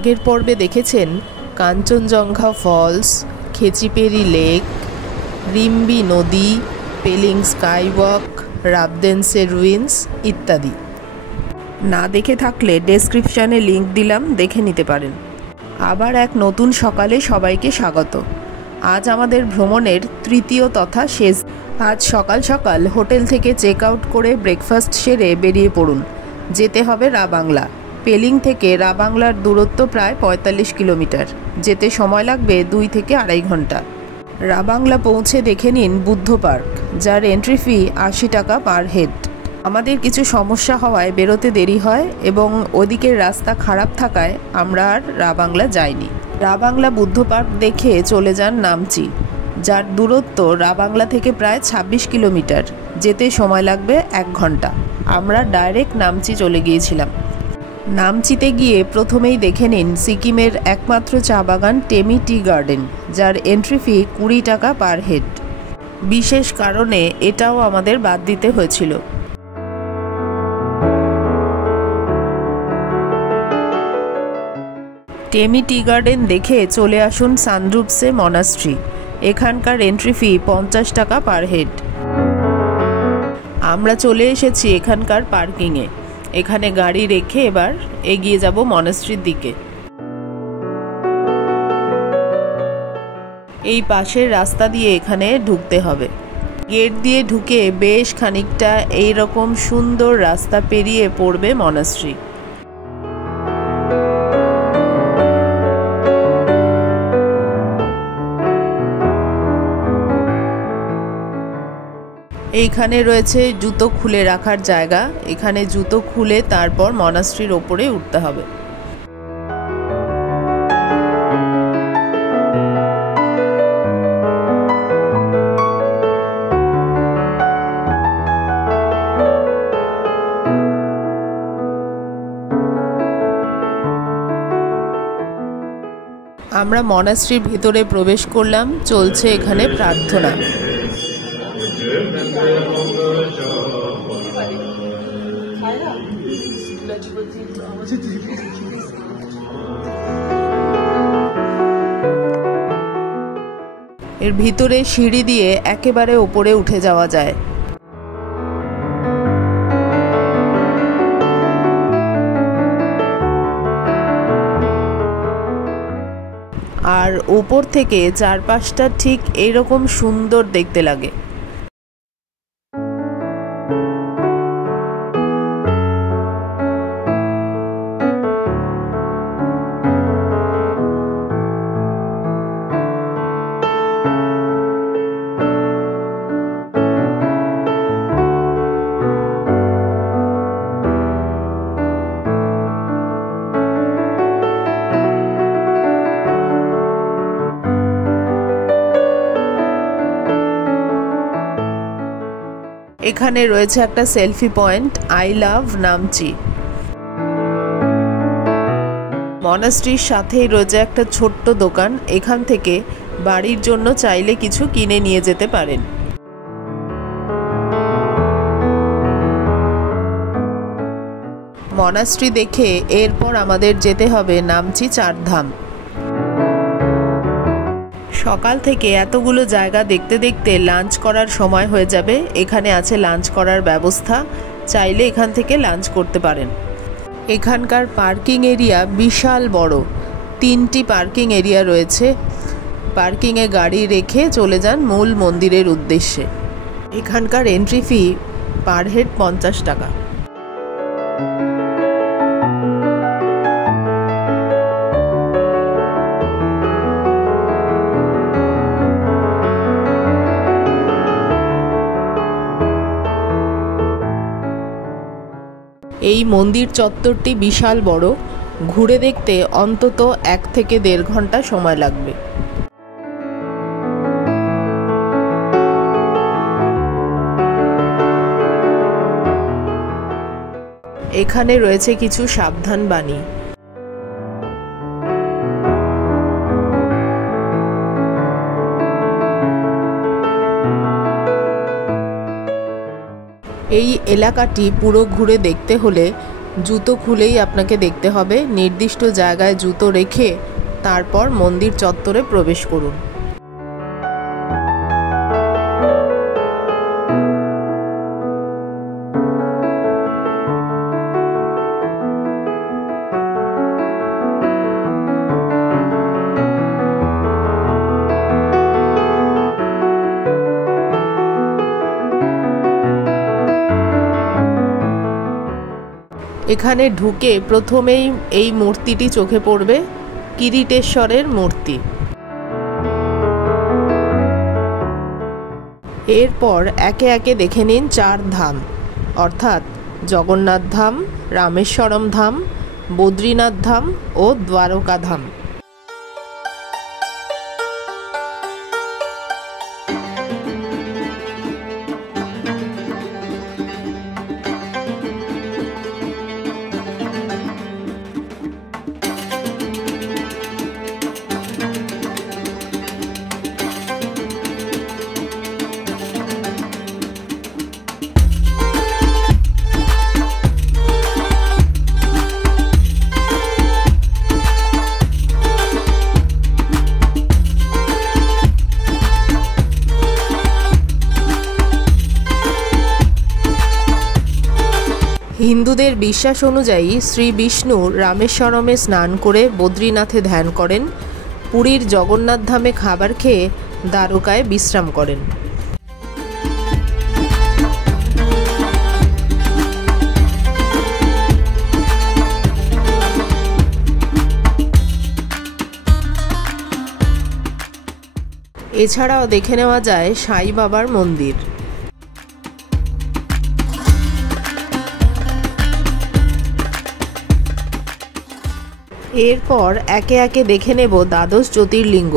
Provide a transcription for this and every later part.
আগের পর্বে দেখেছেন কাঞ্চনজঙ্ঘা ফলস, খেচিপেরি লেক, রিম্বি নদী, পেলিং স্কাইওয়াক, রাবদেন্সের রুইন্স ইত্যাদি। না দেখে থাকলে ডেসক্রিপশানে লিংক দিলাম, দেখে নিতে পারেন। আবার এক নতুন সকালে সবাইকে স্বাগত। আজ আমাদের ভ্রমণের তৃতীয় তথা শেষ। আজ সকাল সকাল হোটেল থেকে চেক আউট করে ব্রেকফাস্ট সেরে বেরিয়ে পড়ুন। যেতে হবে রাবাংলা। পেলিং থেকে রাবাংলার দূরত্ব প্রায় ৪৫ কিলোমিটার। যেতে সময় লাগবে ২ থেকে ২.৫ ঘন্টা। রাবাংলা পৌঁছে দেখে নিন বুদ্ধ পার্ক, যার এন্ট্রি ফি ৮০ টাকা পার হেড। আমাদের কিছু সমস্যা হওয়ায় বেরোতে দেরি হয় এবং ওদিকের রাস্তা খারাপ থাকায় আমরা আর রাবাংলা যাইনি। রাবাংলা বুদ্ধ পার্ক দেখে চলে যান নামচি, যার দূরত্ব রাবাংলা থেকে প্রায় ২৬ কিলোমিটার। যেতে সময় লাগবে ১ ঘন্টা। আমরা ডাইরেক্ট নামচি চলে গিয়েছিলাম। নামচিতে গিয়ে প্রথমেই দেখে নিন সিকিমের একমাত্র চা বাগান টেমি টি গার্ডেন, যার এন্ট্রি ফি ২০ টাকা পার হেড। বিশেষ কারণে এটাও আমাদের বাদ দিতে হয়েছিল। টেমি টি গার্ডেন দেখে চলে আসুন সানরুপসে মনাস্ট্রি। এখানকার এন্ট্রি ফি ৫০ টাকা পার হেড। আমরা চলে এসেছি এখানকার পার্কিংয়ে। এখানে গাড়ি রেখে এবার এগিয়ে যাব মনাস্ট্রির দিকে। এই পাশের রাস্তা দিয়ে এখানে ঢুকতে হবে। গেট দিয়ে ঢুকে বেশ খানিকটা এইরকম সুন্দর রাস্তা পেরিয়ে পড়বে মনাস্ট্রি। এইখানে রয়েছে জুতো খুলে রাখার জায়গা। এখানে জুতো খুলে তারপর মনাস্ট্রির ওপরে উঠতে হবে। আমরা মনাস্ট্রির ভিতরে প্রবেশ করলাম। চলছে এখানে প্রার্থনা। এর ভিতরে সিঁড়ি দিয়ে একেবারে ওপরে উঠে যাওয়া যায়। আর ওপর থেকে চারপাশটা ঠিক এইরকম সুন্দর দেখতে লাগে। এখানে রয়েছে একটা selfie point, I love Namchi. মনাস্ট্রির সাথেই রয়েছে একটা ছোট্ট দোকান। এখান থেকে বাড়ির জন্য চাইলে কিছু কিনে নিয়ে যেতে পারেন। মনাস্ট্রি দেখে এরপর আমাদের যেতে হবে নামচি চারধাম। সকাল থেকে এতগুলো জায়গা দেখতে দেখতে লাঞ্চ করার সময় হয়ে যাবে। এখানে আছে লাঞ্চ করার ব্যবস্থা, চাইলে এখান থেকে লাঞ্চ করতে পারেন। এখানকার পার্কিং এরিয়া বিশাল বড়, 3টি পার্কিং এরিয়া রয়েছে। পার্কিংয়ে গাড়ি রেখে চলে যান মূল মন্দিরের উদ্দেশ্যে। এখানকার এন্ট্রি ফি পার হেড ৫০ টাকা। এই মন্দির চত্বরটি বিশাল বড়। ঘুরে দেখতে অন্তত ১ থেকে ১.৫ ঘন্টা সময় লাগবে। এখানে রয়েছে কিছু সাবধান বাণী। এই এলাকাটি পুরো ঘুরে দেখতে হলে জুতো খুলেই আপনাকে দেখতে হবে, নির্দিষ্ট জায়গায় জুতো রেখে তারপর মন্দির চত্বরে প্রবেশ করুন। এখানে ঢুকে প্রথমেই এই মূর্তিটি চোখে পড়বে, কিরিটেশ্বরের মূর্তি। এরপর একে একে দেখে নিন 4 ধাম, অর্থাৎ জগন্নাথ ধাম, রামেশ্বরম ধাম, বদ্রীনাথ ধাম ও দ্বারকা ধাম। হিন্দুদের বিশ্বাস অনুযায়ী শ্রী বিষ্ণু রামেশ্বরমে স্নান করে বদ্রীনাথে ধ্যান করেন, পুরীর জগন্নাথ ধামে খাবার খেয়ে দ্বারকায় বিশ্রাম করেন। এছাড়াও দেখে নেওয়া যায় সাই বাবার মন্দির। এরপর একে একে দেখে নেব দ্বাদশ জ্যোতির্লিঙ্গ।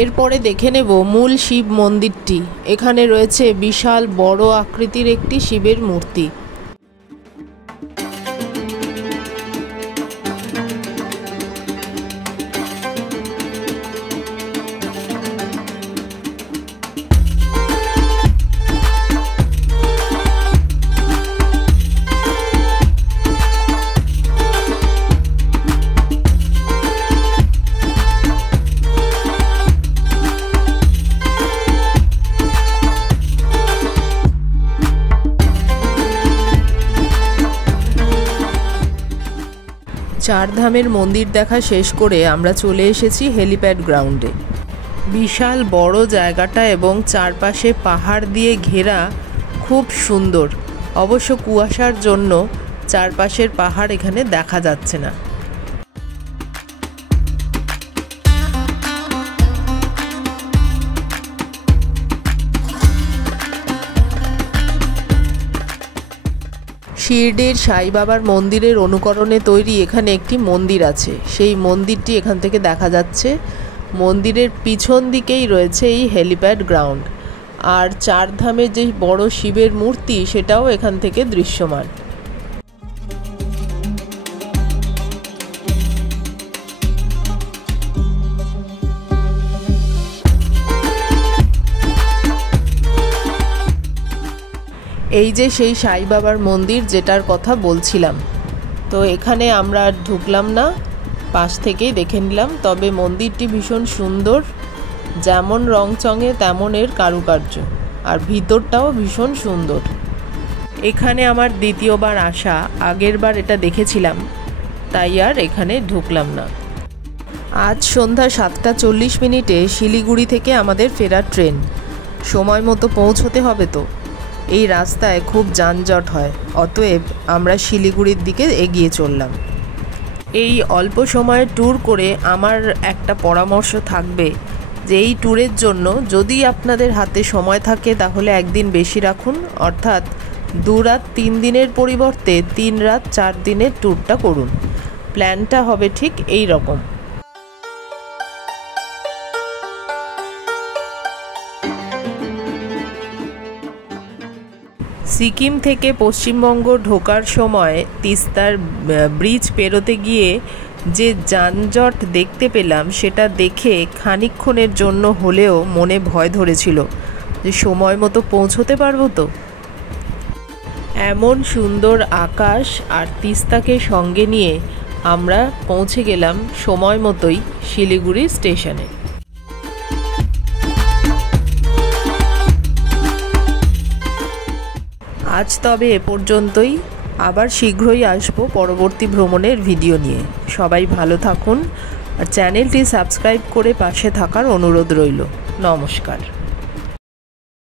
এরপরে দেখে নেব মূল শিব মন্দিরটি। এখানে রয়েছে বিশাল বড় আকৃতির একটি শিবের মূর্তি। চারধামের মন্দির দেখা শেষ করে আমরা চলে এসেছি হেলিপ্যাড গ্রাউন্ডে। বিশাল বড় জায়গাটা এবং চারপাশে পাহাড় দিয়ে ঘেরা, খুব সুন্দর। অবশ্য কুয়াশার জন্য চারপাশের পাহাড় এখানে দেখা যাচ্ছে না। শিরডির সাই বাবার মন্দিরের অনুকরণে তৈরি এখানে একটি মন্দির আছে, সেই মন্দিরটি এখান থেকে দেখা যাচ্ছে। মন্দিরের পিছন দিকেই রয়েছে এই হেলিপ্যাড গ্রাউন্ড, আর চারধামের যে বড় শিবের মূর্তি সেটাও এখান থেকে দৃশ্যমান। এই যে সেই সাই বাবার মন্দির যেটার কথা বলছিলাম। তো এখানে আমরা আর ঢুকলাম না, পাশ থেকেই দেখে নিলাম। তবে মন্দিরটি ভীষণ সুন্দর, যেমন রংচঙে তেমন এর কারুকার্য, আর ভিতরটাও ভীষণ সুন্দর। এখানে আমার দ্বিতীয়বার আসা, আগের বার এটা দেখেছিলাম, তাই আর এখানে ঢুকলাম না। আজ সন্ধ্যা 7:40 শিলিগুড়ি থেকে আমাদের ফেরার ট্রেন। সময় মতো পৌঁছতে হবে তো। এই রাস্তায় খুব যানজট হয়, অতএব আমরা শিলিগুড়ির দিকে এগিয়ে চললাম। এই অল্প সময়ের ট্যুর করে আমার একটা পরামর্শ থাকবে যে এই ট্যুরের জন্য যদি আপনাদের হাতে সময় থাকে তাহলে একদিন বেশি রাখুন, অর্থাৎ 2 রাত 3 দিনের পরিবর্তে 3 রাত 4 দিনের ট্যুরটা করুন। প্ল্যানটা হবে ঠিক এই রকম। সিকিম থেকে পশ্চিমবঙ্গ ঢোকার সময় তিস্তার ব্রিজ পেরোতে গিয়ে যে যানজট দেখতে পেলাম, সেটা দেখে খানিকক্ষণের জন্য হলেও মনে ভয় ধরেছিল যে সময় মতো পৌঁছতে পারবো তো। এমন সুন্দর আকাশ আর তিস্তাকে সঙ্গে নিয়ে আমরা পৌঁছে গেলাম সময় মতোই শিলিগুড়ি স্টেশনে। আজ তবে এ পর্যন্তই। আবার শীঘ্রই আসবো পরবর্তী ভ্রমণের ভিডিও নিয়ে। সবাই ভালো থাকুন আর চ্যানেলটি সাবস্ক্রাইব করে পাশে থাকার অনুরোধ রইল। নমস্কার।